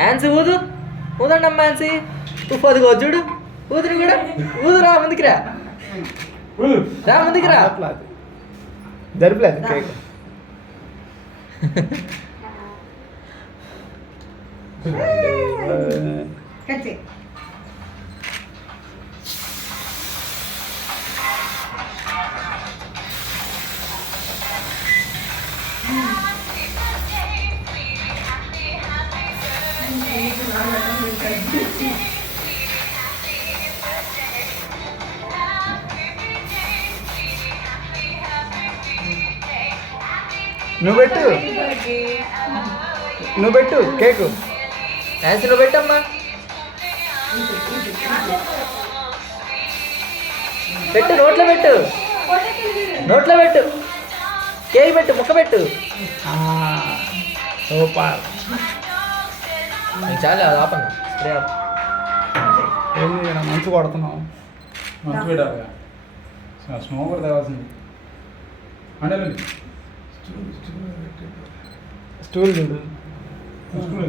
ANSI ఊదు, ఊదండి అమ్మ ANSI. ఉప్పు అదిగో చూడు, ఊదురు కూడా, ఊదురా ముందుకు రా, రా ముందుకు రా. జరుపులేదు కేక్. నువ్వు పెట్టు, నువ్వు పెట్టు కేకు. యాన్సీ నువ్వు పెట్టమ్మా, పెట్టు, నోట్లో పెట్టు, నోట్లో పెట్టు, కేక్ పెట్టు, ముక్క పెట్టు. సూపర్. చాలా ఆపన్నా స్ప్రే ఆపు. ఏంది మంచు కొడుతున్నావు? మంచి పెట్టాలి, స్మోక్ కూడా తేవాల్సింది. అంటే స్టూల్ చూడు. స్కూల్